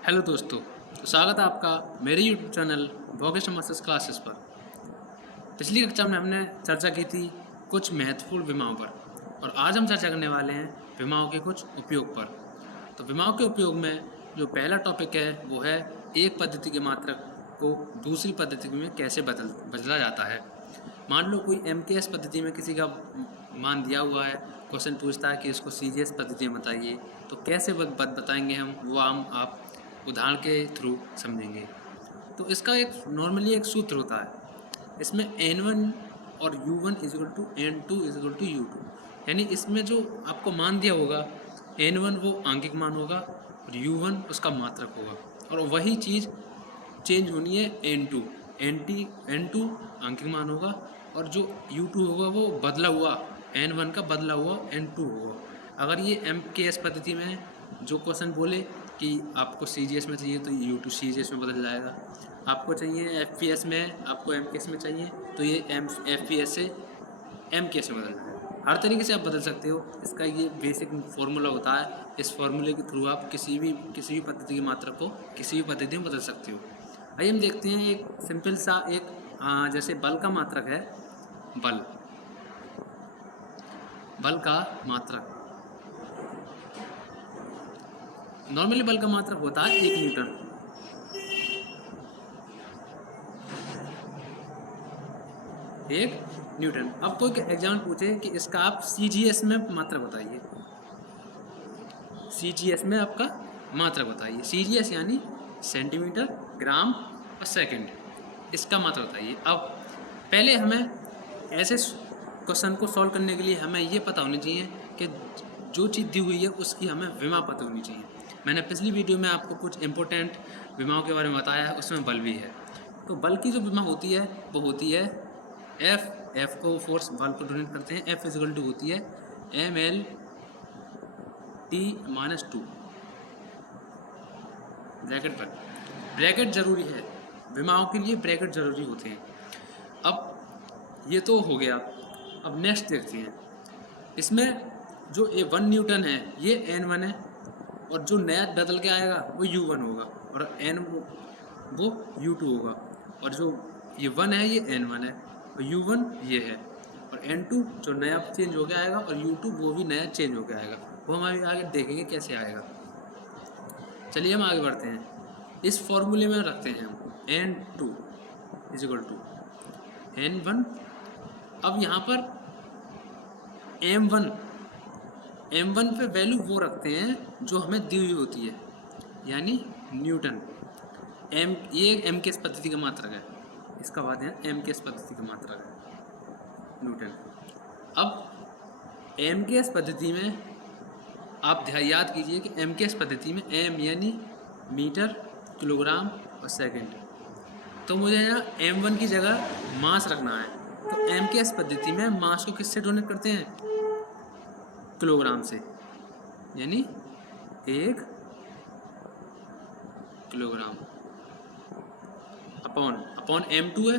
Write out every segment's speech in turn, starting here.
Hello दोस्तों, तो स्वागत है आपका मेरे YouTube channel vocational masters classes पर। पिछली कक्षा में हमने चर्चा की थी कुछ महत्वपूर्ण विमाओं पर और आज हम चर्चा करने वाले हैं विमाओं के कुछ उपयोग पर। तो विमाओं के उपयोग में जो पहला टॉपिक है वो है एक पद्धति के मात्रक को दूसरी पद्धति में कैसे बदला जाता है। मान लो कोई एमकेएस पद्धति में किसी का मान दिया हुआ है, क्वेश्चन पूछता है कि इसको सीजीएस पद्धति में बताइए, तो कैसे बताएंगे हम, वो आप उदाहरण के थ्रू समझेंगे। तो इसका एक नॉर्मली एक सूत्र होता है, इसमें N1 और U1 is equal to N2 is equal to U2, यानी इसमें जो आपको मान दिया होगा N1 वो आंकिक मान होगा और U1 उसका मात्रक होगा, और वही चीज़ चेंज होनी है N2 आंकिक मान होगा और जो U2 होगा वो बदला हुआ N1 का बदला हुआ N2 होगा। अगर ये MKS पद्धति में जो क्वेश्चन बोले कि आपको CGS में चाहिए तो U2 CGS में बदल जाएगा, आपको चाहिए FPS में, आपको MKS में चाहिए तो ये FPS से MKS में बदल जाएगा। हर तरीके से आप बदल सकते हो, इसका ये बेसिक फार्मूला होता है। इस फार्मूले के थ्रू आप किसी भी पद्धति की मात्रा को किसी भी पद्धति में बदल सकते हो। आइए हम देखते हैं एक सिंपल सा जैसे बल का मात्रक है, बल का मात्रक। नॉर्मली बल का मात्रक होता है 1 न्यूटन। अब कोई एग्जाम पूछे कि इसका आप CGS में मात्रक बताइए, CGS में आपका मात्रक बताइए। CGS यानी सेंटीमीटर, ग्राम और सेकंड, इसका मात्रक बताइए। अब पहले हमें ऐसे क्वेश्चन को सॉल्व करने के लिए हमें ये पता होनी चाहिए कि जो चीज़ दी हुई है उसकी हमें विमा पता होनी चाहिए। मैंने पिछली वीडियो में आपको कुछ इंपॉर्टेंट विमाओं के बारे में बताया है, उसमें बल भी है। तो बल की जो विमा होती है वो होती है F को फोर्स बल को डोनेट करते हैं, F इक्वल टू होती है mL/T-2 ब्रैकेट पर। ब्रैकेट जरूरी है, विमाओं के लिए ब्रैकेट जरूरी होते हैं। अब ये तो हो गया। अब नेक्स्ट देखते हैं, इसमें जो 1 न्यूटन है ये N1 है और जो नया बदल के आएगा वो U1 होगा और N वो U2 होगा, और जो ये 1 है ये N1 है और U1 ये है, और N2 जो नया चेंज हो गया आएगा और U2 वो भी नया चेंज हो गया आएगा। वो हम आगे देखेंगे कैसे आएगा। चलिए हम आगे बढ़ते हैं, इस फॉर्मूले में रखते हैं हम N2 is equal to N1। अब यहाँ पर M1 पे वैल्यू वो रखते हैं जो हमें दी हुई होती है, यानी न्यूटन। ये MKS पद्धति का मात्रक है, इसका बात है MKS पद्धति का मात्रक है न्यूटन। अब MKS पद्धति में आप याद कीजिए कि MKS पद्धति में M यानी मीटर, किलोग्राम और सेकंड, तो मुझे यहाँ M1 की जगह मास रखना है। तो MKS पद्धति में मास को किससे डोनेट करते हैं? किलोग्राम से, यानी 1 किलोग्राम अपॉन M2 है।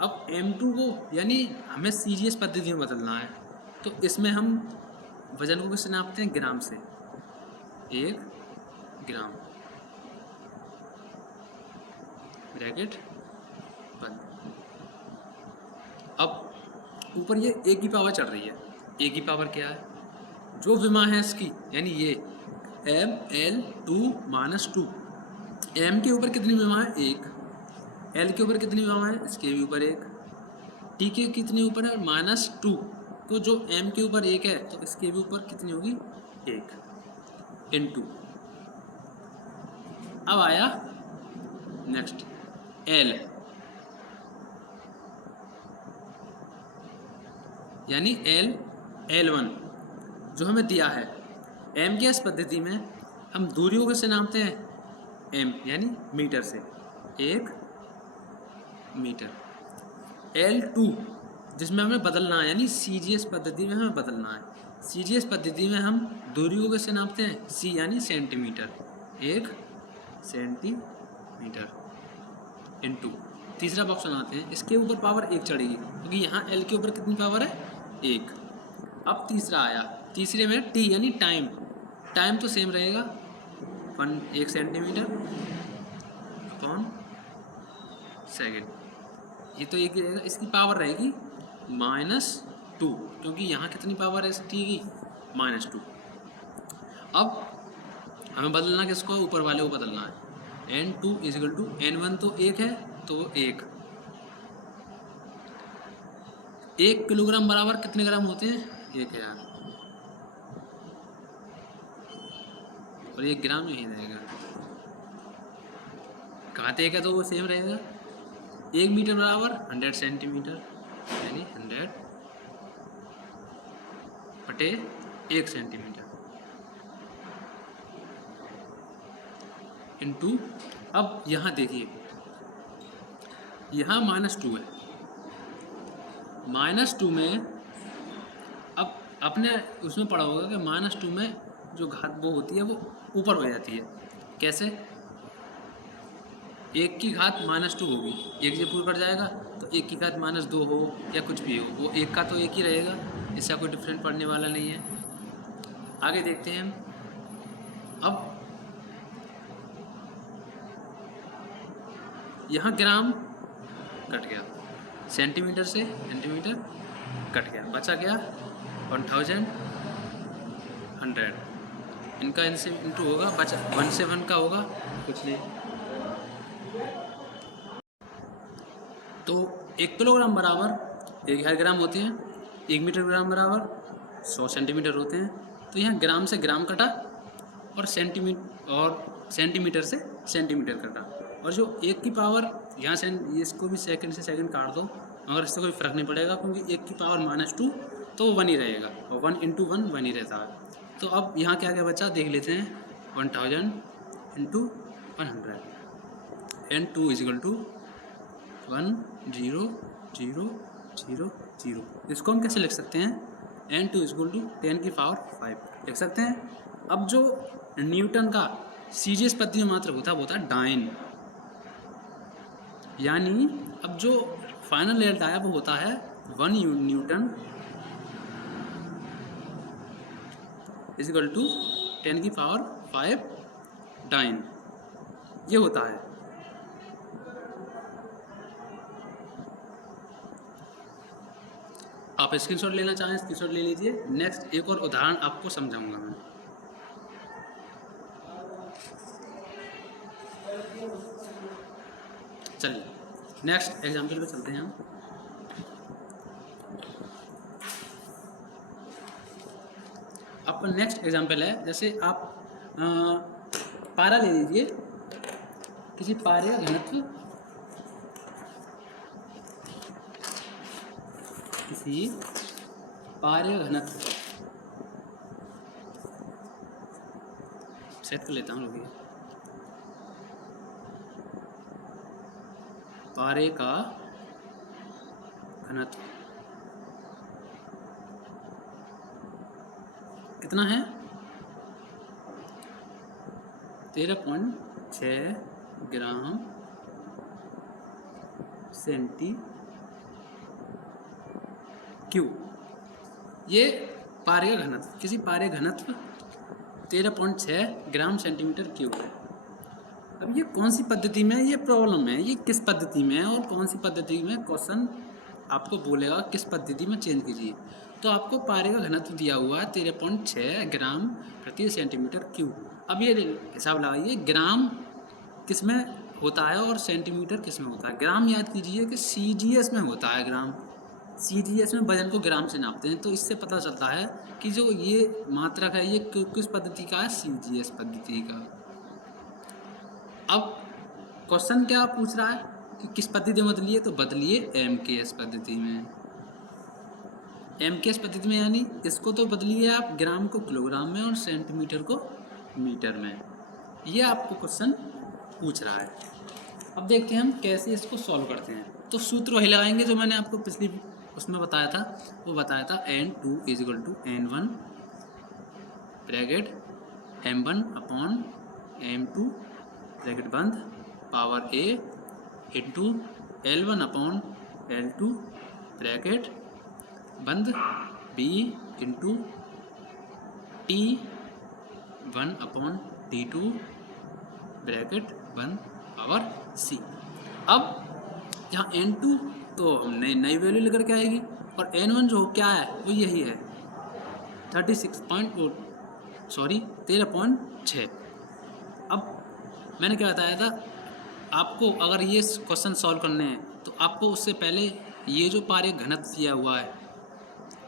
अब M2 को यानी हमें CGS पद्धति में बदलना है, तो इसमें हम वजन को किससे नापते हैं? ग्राम से, 1 ग्राम ब्रैकेट बंद। अब ऊपर ये A की पावर चल रही है, A की पावर क्या है? जो विमा है इसकी, यानी ये mL/2 M के ऊपर कितनी विमा है? 1। L के ऊपर कितनी विमा है? इसके भी ऊपर 1। T के कितनी ऊपर है? -2। तो जो M के ऊपर 1 है तो इसके भी ऊपर कितनी होगी? 1 × अब आया नेक्स्ट L, यानी L1 जो हमें दिया है। MKS पद्धति में हम दूरियों को से नापते हैं? M यानी मीटर से, 1 मीटर। L2 जिसमें हमें बदलना है, यानी CGS पद्धति में हमें बदलना है। CGS पद्धति में हम दूरियों को से नापते हैं? C यानी सेंटीमीटर, 1 सेंटीमीटर × तीसरा बॉक्स बनाते हैं, इसके ऊपर पावर 1 चढ़ेगी क्योंकि यहाँ L के ऊपर कितनी पावर है? 1। अब तीसरा आया, तीसरे में T यानी टाइम तो सेम रहेगा, 1 सेंटीमीटर अपॉन सेकेंड। ये तो एक ही रहेगा, इसकी पावर रहेगी -2, क्योंकि यहाँ कितनी पावर है इस टी की, -2। अब हमें बदलना किसको, ऊपर वाले को बदलना है। n2 = n1 तो 1 है, तो 1 किलोग्राम बराबर कितने ग्राम होते हैं, 1000, और 1 ग्राम यही रहेगा। कहते हैं क्या, तो वो सेम रहेगा। 1 मीटर बराबर 100 सेंटीमीटर, यानी 100/1 सेंटीमीटर इंटू। अब यहाँ देखिए, यहाँ -2 है, -2 में अब अपने उसमें पढ़ा होगा कि -2 में जो घात वो होती है वो ऊपर हो जाती है। कैसे, 1 की घात -2 होगी, 1 जब ऊपर जाएगा तो 1 की घात -2 हो या कुछ भी हो, वो 1 का तो 1 ही रहेगा, इसका कोई डिफरेंट पड़ने वाला नहीं है। आगे देखते हैं हम। अब यहाँ ग्राम कट गया, सेंटीमीटर से सेंटीमीटर कट गया, बचा क्या 1100। इनका इनसे इंटू होगा, बचा 1 से 1 का होगा कुछ नहीं। तो 1 किलोग्राम बराबर 1000 ग्राम होते हैं, 1 मीटर ग्राम बराबर 100 सेंटीमीटर होते हैं। तो यहाँ ग्राम से ग्राम कटा और सेंटीमीटर से सेंटीमीटर कटा, और जो 1 की पावर यहाँ से इसको भी सेकंड से सेकंड काट दो, मगर इससे कोई फ़र्क नहीं पड़ेगा, क्योंकि 1 की पावर -2 तो 1 ही रहेगा, और 1 × 1 1 ही रहता है। तो अब यहाँ क्या क्या बचा देख लेते हैं। 1000 × 100, n2 = 10000। इसको हम कैसे लिख सकते हैं, n2 = 10⁵ लिख सकते हैं। अब जो न्यूटन का सीजीएस पद्धति में मात्रक होता है वो होता है डाइन, यानी अब जो फाइनल रिजल्ट आया वो होता है 1 न्यूटन = 10⁵ डाइन, ये होता है। आप स्क्रीनशॉट लेना चाहें स्क्रीनशॉट ले लीजिए। नेक्स्ट एक और उदाहरण आपको समझाऊंगा मैं। चलिए नेक्स्ट एग्जाम्पल पे चलते हैं हम। आपका नेक्स्ट एग्जाम्पल है, जैसे आप पारा ले लीजिए, किसी पारे का घनत्व, किसी पारे का घनत्व सेट कर लेता हूँ, रुकिए। पारे का घनत्व कितना है, 13.6 ग्राम सेंटीक्यूब। ये पारे का घनत्व, किसी पारे घनत्व 13.6 ग्राम सेंटीमीटर क्यूब है। अब ये कौन सी पद्धति में ये प्रॉब्लम है, ये किस पद्धति में है और कौन सी पद्धति में क्वेश्चन आपको बोलेगा किस पद्धति में चेंज कीजिए। तो आपको पारे का घनत्व दिया हुआ है 13.6 ग्राम प्रति सेंटीमीटर क्यूब। अब ये हिसाब लगाइए, ग्राम किस में होता है और सेंटीमीटर किस में होता है। ग्राम याद कीजिए कि सीजीएस में होता है, ग्राम सीजीएस में वजन को ग्राम से नापते हैं। तो इससे पता चलता है कि जो ये मात्रक है ये किस पद्धति का है, सीजीएस पद्धति का। अब क्वेश्चन क्या पूछ रहा है कि किस पद्धति में बदलिए, तो बदलिए एमकेएस पद्धति में। एमकेएस पद्धति में यानी इसको तो बदलिए आप ग्राम को किलोग्राम में और सेंटीमीटर को मीटर में। ये आपको क्वेश्चन पूछ रहा है। अब देखते हैं हम कैसे इसको सॉल्व करते हैं। तो सूत्र वही लगाएंगे जो मैंने आपको पिछली उसमें बताया था, वो बताया था n2 = n1 bracket m1 upon m2 bracket बंद power a into L1 upon L2 bracket बंद b into T1 upon T2 bracket बंद पावर c। अब यहाँ n2 तो हमने नई वैल्यू लेकर के आएगी और n1 जो क्या है वो यही है 13.6। अब मैंने क्या बताया था आपको, अगर ये क्वेश्चन सॉल्व करने हैं तो आपको उससे पहले ये जो पारे घनत्व दिया हुआ है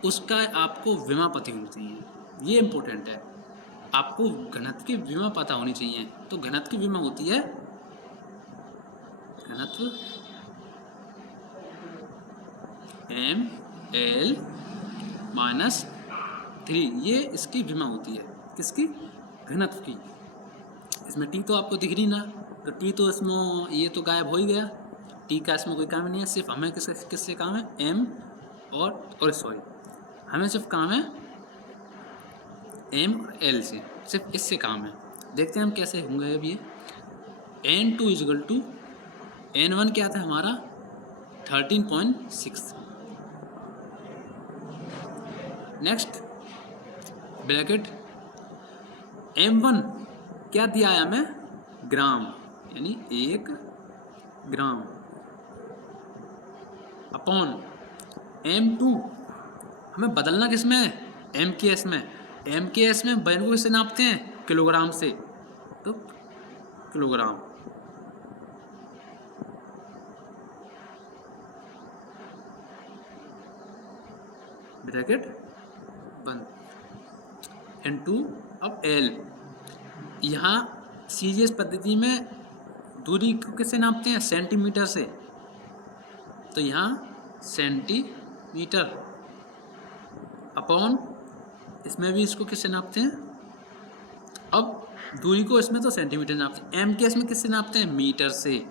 उसका आपको विमा पता होनी चाहिए, ये इम्पोर्टेंट है। आपको घनत्व की विमा पता होनी चाहिए। तो घनत्व की विमा होती है घनत्व ml -3, ये इसकी विमा होती है, किसकी? घनत्व की। इसमें टी तो आपको दिख रही ना, तो टी तो इसमें ये तो गायब हो ही गया, टी का इसमें कोई काम नहीं है। सिर्फ हमें किससे काम है? एम और सॉरी हमें सिर्फ काम है एम और एल से, सिर्फ इससे काम है। देखते हैं हम कैसे होंगे। अब ये n2 इजगल टू n1 क्या था हमारा 13.6। नेक्स्ट ब्रैकेट m1 क्या दिया है हमें? ग्राम, यानी 1 ग्राम अपॉन m2 हमें बदलना किस में है? MKS में। MKS में वैल्यू किससे नापते हैं? किलोग्राम से, तो किलोग्राम। ब्रैकेट बंद n2 अब l। यहाँ सीजीएस पद्धति में दूरी को किससे नापते हैं? सेंटीमीटर से, तो यहाँ सेंटीमीटर अपॉन इसमें भी इसको किससे नापते हैं? अब दूरी को इसमें तो सेंटीमीटर नापते हैं, एम के इसमें किससे नापते हैं? मीटर से,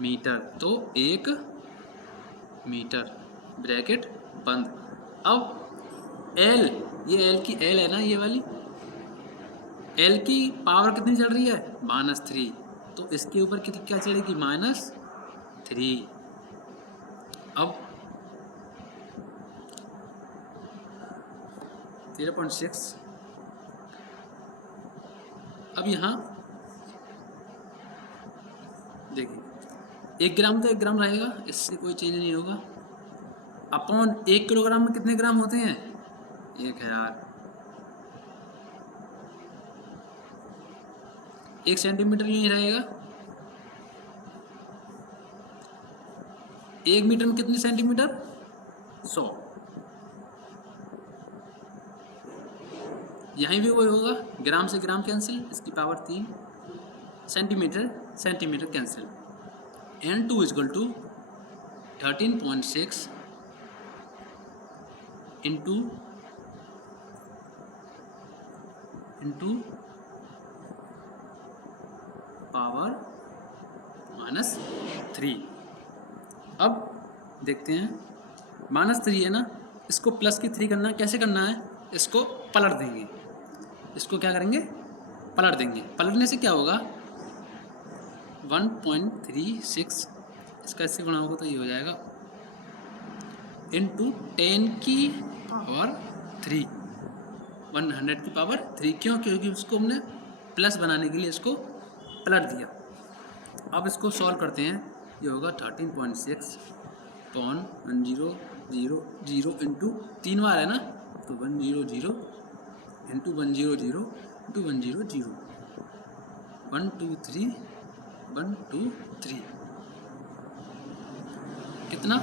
मीटर, तो 1 मीटर। ब्रैकेट बंद। अब एल, ये एल की एल है ना, ये वाली एल की पावर कितनी चल रही है? -3, तो इसके ऊपर कितनी क्या चलेगी? -3। अब 0.6। अब यहाँ देखिए 1 ग्राम तो 1 ग्राम रहेगा, इससे कोई चेंज नहीं होगा। अपॉन 1 किलोग्राम में कितने ग्राम होते हैं? 1000। 1 सेंटीमीटर यूँ ही रहेगा। 1 मीटर में कितने सेंटीमीटर? 100। यहीं भी वही होगा, ग्राम से ग्राम कैंसिल, इसकी power 3, centimetre centimetre cancel. n2 is equal to 13.6 into power -3। अब देखते हैं -3 है ना, इसको प्लस की 3 करना है। कैसे करना है? इसको पलट देंगे, इसको क्या करेंगे? पलट देंगे। पलटने से क्या होगा? 1.36, इसका इससे गुणा होगा तो ये हो जाएगा इंटू 10 की पावर 3, 100 की पावर 3। क्यों? क्योंकि उसको हमने प्लस बनाने के लिए इसको पलट दिया। अब इसको सॉल्व करते हैं। ये होगा 13.6 पॉन 1000 इंटू 3 बार है ना, तो 100 इंटू 100 इंटू 100 123 123 कितना?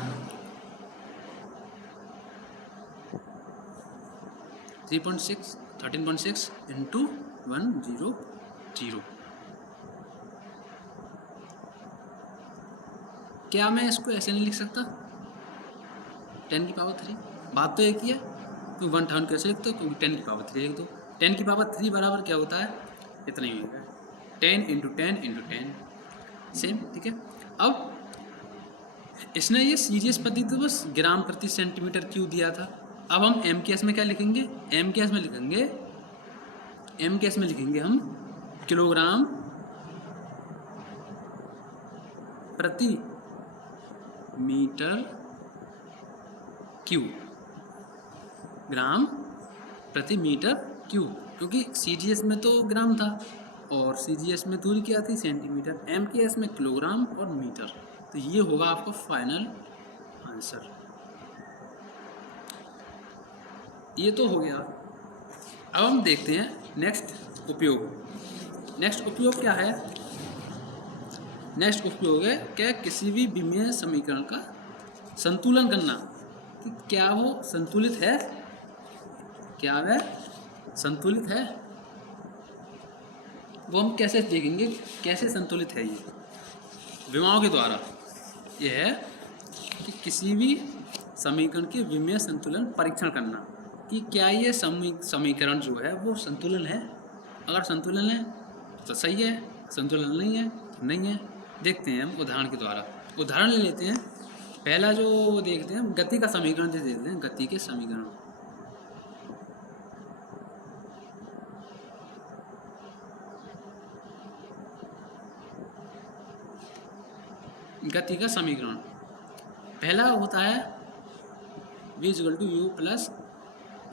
3.6 13.6 इंटू 100। क्या मैं इसको ऐसे नहीं लिख सकता? 10 की पावर 3, बात तो एक ही है। क्योंकि 1000 कैसे लिखते हो? क्योंकि 10 की पावर 3 लिख दो। 10 की पावर 3 बराबर क्या होता है? इतना ही होगा 10 इंटू 10 इंटू 10, सेम, ठीक है। अब इसने ये सीजीएस पद्धति तो बस ग्राम प्रति सेंटीमीटर क्यूब दिया था। अब हम MKS में क्या लिखेंगे? MKS में लिखेंगे हम किलोग्राम प्रति मीटर क्यूब, ग्राम प्रति मीटर क्यूब, क्योंकि सीजीएस में तो ग्राम था और CGS में दूरी क्या थी, सेंटीमीटर, MKS में किलोग्राम और मीटर। तो ये होगा आपका फाइनल आंसर। ये तो हो गया। अब हम देखते हैं नेक्स्ट उपयोग। नेक्स्ट उपयोग क्या है? नेक्स्ट उपयोग है क्या, किसी भी विमीय समीकरण का संतुलन करना कि क्या वो संतुलित है, क्या वह संतुलित है। वो हम कैसे देखेंगे, कैसे संतुलित है ये विमाओं के द्वारा। यह है कि किसी भी समीकरण के विमीय संतुलन परीक्षण करना कि क्या ये समीकरण जो है वो संतुलन है। अगर संतुलन है तो सही है, संतुलन नहीं है तो नहीं है। देखते हैं हम उदाहरण के द्वारा। उदाहरण ले लेते हैं। पहला जो देखते हैं गति का समीकरण दे देते हैं, गति के समीकरण। गति का समीकरण पहला होता है v = u +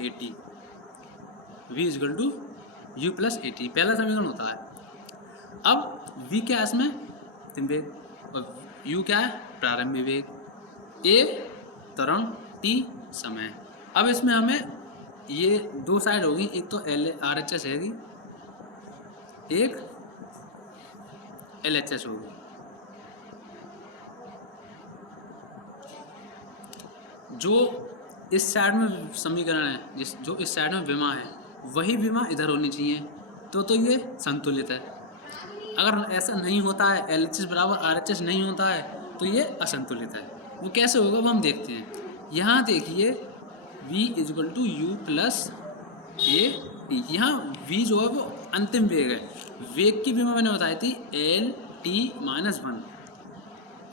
at। v = u + at पहला समीकरण होता है। अब v क्या है इसमें, अंतिम वेग, और u क्या है, प्रारंभिक वेग, a त्वरण, t समय। अब इसमें हमें ये दो साइड होगी, एक तो RHS रहेगी, एक LHS होगी। जो इस साइड में समीकरण है, जो इस साइड में विमा है, वही विमा इधर होनी चाहिए, तो ये संतुलित है। अगर ऐसा नहीं होता है, LHS बराबर RHS नहीं होता है, तो ये असंतुलित है। वो कैसे होगा वो हम देखते हैं। यहाँ देखिए v = u + at। यहाँ v जो है वो अंतिम वेग है। वेग की विमा मैंने बताई थी LT-1।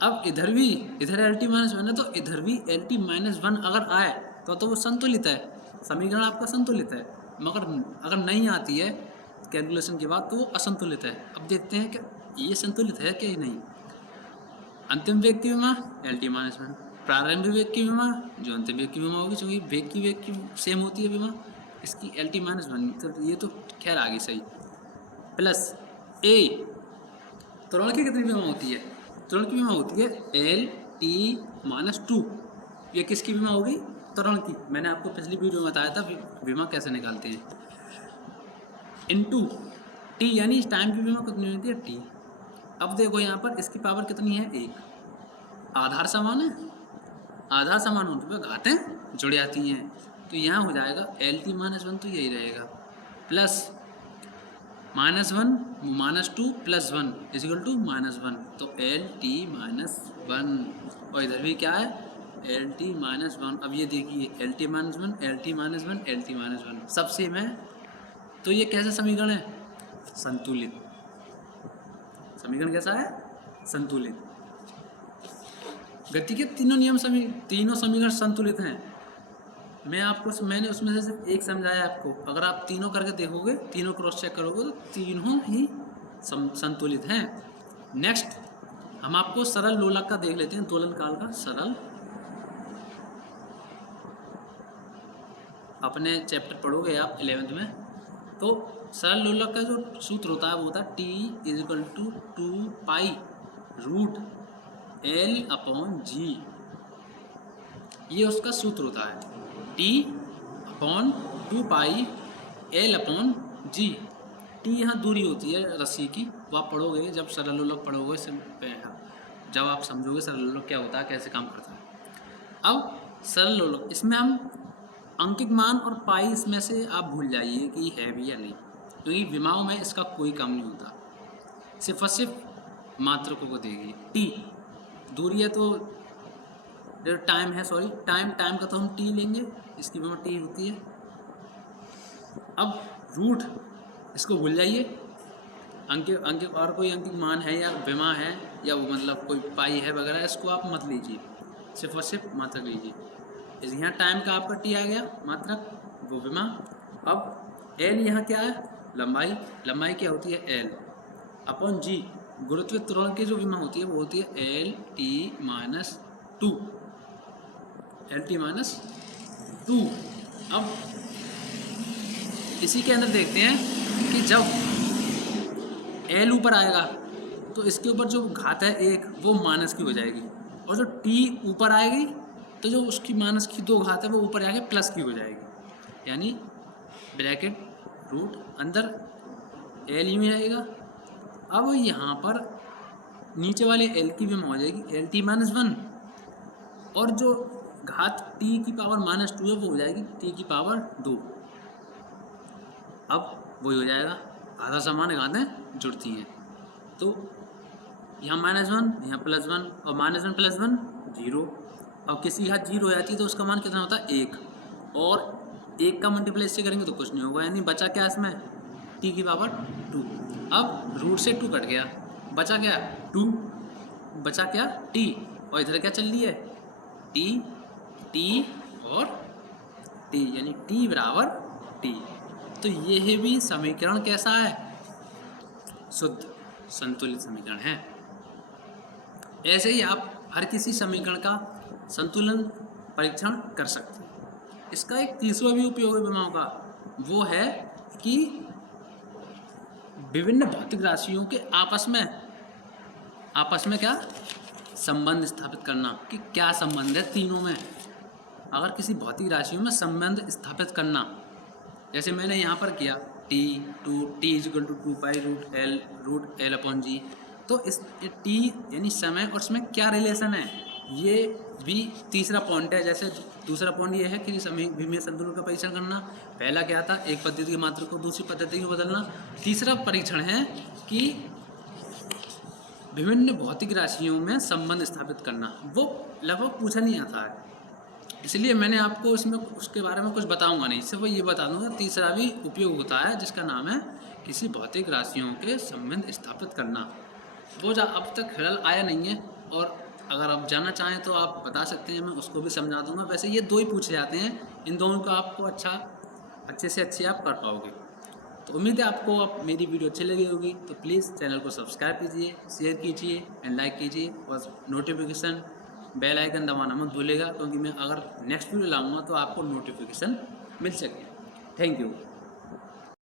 अब इधर भी, इधर LT-1 है तो इधर भी LT-1 अगर आए तो वो संतुलित है, समीकरण आपका संतुलित है। मगर अगर नहीं आती है कैलकुलेशन के बाद तो वो असंतुलित है। अब देखते हैं कि ये संतुलित है कि नहीं। अंतिम वेग की विमा LT-1, प्रारंभिक वेग की विमा जो अंतिम वेग की विमा होगी, क्योंकि वेग की सेम होती है विमा, इसकी LT-1, तो ये तो खैर आ गई सही। प्लस a त्वरण की कितनी विमा होती है, त्वरण की विमा होती है LT-2। ये किसकी विमा होगी, त्वरण की। मैंने आपको पिछली वीडियो में बताया था विमा कैसे निकालते हैं। इनटू t, यानी इस टाइम की विमा कितनी होती है, t। अब देखो यहाँ पर इसकी पावर कितनी है, 1। आधार समान है, आधार समान होने पर घातें जुड़ जाती हैं, तो यहाँ हो जाएगा LT-1 तो यही रहेगा, प्लस -1 -2 + 1 = -1, तो LT-1। और इधर भी क्या है, LT-1। अब ये देखिए LT-1 LT-1 LT-1 सब सेम है, तो ये कैसा समीकरण है, संतुलित। समीकरण कैसा है, संतुलित। गति के तीनों समीकरण संतुलित हैं। मैंने उसमें से सिर्फ एक समझाया आपको। अगर आप तीनों करके देखोगे, तीनों क्रॉस चेक करोगे, तो तीनों ही संतुलित हैं। नेक्स्ट हम आपको सरल लोलक का देख लेते हैं, दोलन काल का सरल। अपने चैप्टर पढ़ोगे आप 11th में, तो सरल लोलक का जो सूत्र होता है वो होता है T = 2π√L/G। ये उसका सूत्र होता है, T/2πL/G। T यहाँ दूरी होती है रस्सी की, वो आप पढ़ोगे जब सरल लोलक पढ़ोगे, जब आप समझोगे सरल लोलक क्या होता है, कैसे काम करता है। अब सरल लोलक, इसमें हम अंकित मान और पाई इसमें से आप भूल जाइए कि है भी या नहीं, क्योंकि विमाओं में इसका कोई काम नहीं होता, सिर्फ और सिर्फ मात्रकों को देगी। टी दूरी है तो टाइम है, सॉरी टाइम का तो हम टी लेंगे, इसकी विमा टी होती है। अब रूट इसको भूल जाइए, अंक और कोई अंकित मान है या विमा है या वो मतलब कोई पाई है वगैरह, इसको आप मत लीजिए, सिर्फ और सिर्फ मात्रक लीजिए। इस यहाँ टाइम का आपका टी आ गया, मात्रक वो विमा। अब एल यहाँ क्या है, लंबाई क्या होती है L/G। गुरुत्व त्वरण की जो विमा होती है वो होती है LT-2। अब इसी के अंदर देखते हैं कि जब एल ऊपर आएगा तो इसके ऊपर जो घात है 1 वो माइनस की हो जाएगी, और जो टी ऊपर आएगी तो जो उसकी माइनस की 2 घात है वो ऊपर आके प्लस की हो जाएगी, यानी ब्रैकेट रूट अंदर एल यूँ आएगा। अब यहाँ पर नीचे वाले एल की भी हो जाएगी एल टी माइनस 1, और जो घात टी की पावर -2 है वो हो जाएगी टी की पावर 2। अब वही हो जाएगा, आधा समान घातें जुड़ती हैं, तो यहाँ -1 यहाँ +1 और -1 + 1 0। अब किसी घात 0 हो जाती है तो उसका मान कितना होता है 1, और 1 का मल्टीप्लाई इससे करेंगे तो कुछ नहीं होगा, यानी बचा क्या इसमें टी की पावर 2। अब रूट से 2 कट गया, बचा क्या 2, बचा क्या टी, और इधर क्या चल रही है टी टी और टी, यानी टी बराबर टी। तो यह भी समीकरण कैसा है, शुद्ध संतुलित समीकरण है। ऐसे ही आप हर किसी समीकरण का संतुलन परीक्षण कर सकते हैं। इसका एक तीसरा भी उपयोग है विमाओं का, वो है कि विभिन्न भौतिक राशियों के आपस में क्या संबंध स्थापित करना, कि क्या संबंध है तीनों में। अगर किसी भौतिक राशियों में संबंध स्थापित करना, जैसे मैंने यहाँ पर किया टी = 2π√L/G, तो इस टी यानी समय और इसमें क्या रिलेशन है, ये भी तीसरा पॉइंट है। जैसे दूसरा पॉइंट ये है कि विमीय संतुलन का परीक्षण करना, पहला क्या था एक पद्धति की मात्रा को दूसरी पद्धति में बदलना। तीसरा परीक्षण है कि विभिन्न भौतिक राशियों में संबंध स्थापित करना, वो लगभग पूछा नहीं आता है, इसलिए मैंने आपको इसमें उसके बारे में कुछ बताऊंगा नहीं, सिर्फ ये बता दूंगा तीसरा भी उपयोग होता है जिसका नाम है किसी भौतिक राशियों के संबंध स्थापित करना। वो अब तक ख्याल आया नहीं है, और अगर आप जानना चाहें तो आप बता सकते हैं, मैं उसको भी समझा दूंगा। वैसे ये 2 ही पूछे जाते हैं, इन दोनों को आपको अच्छे से अच्छे आप कर पाओगे। तो उम्मीद है आपको अब मेरी वीडियो अच्छी लगी होगी, तो प्लीज़ चैनल को सब्सक्राइब कीजिए, शेयर कीजिए एंड लाइक कीजिए, और नोटिफिकेशन बेल आइकन दबाना मत भूलिएगा, क्योंकि मैं अगर नेक्स्ट वीडियो लाऊंगा तो आपको नोटिफिकेशन मिल सके। Thank you.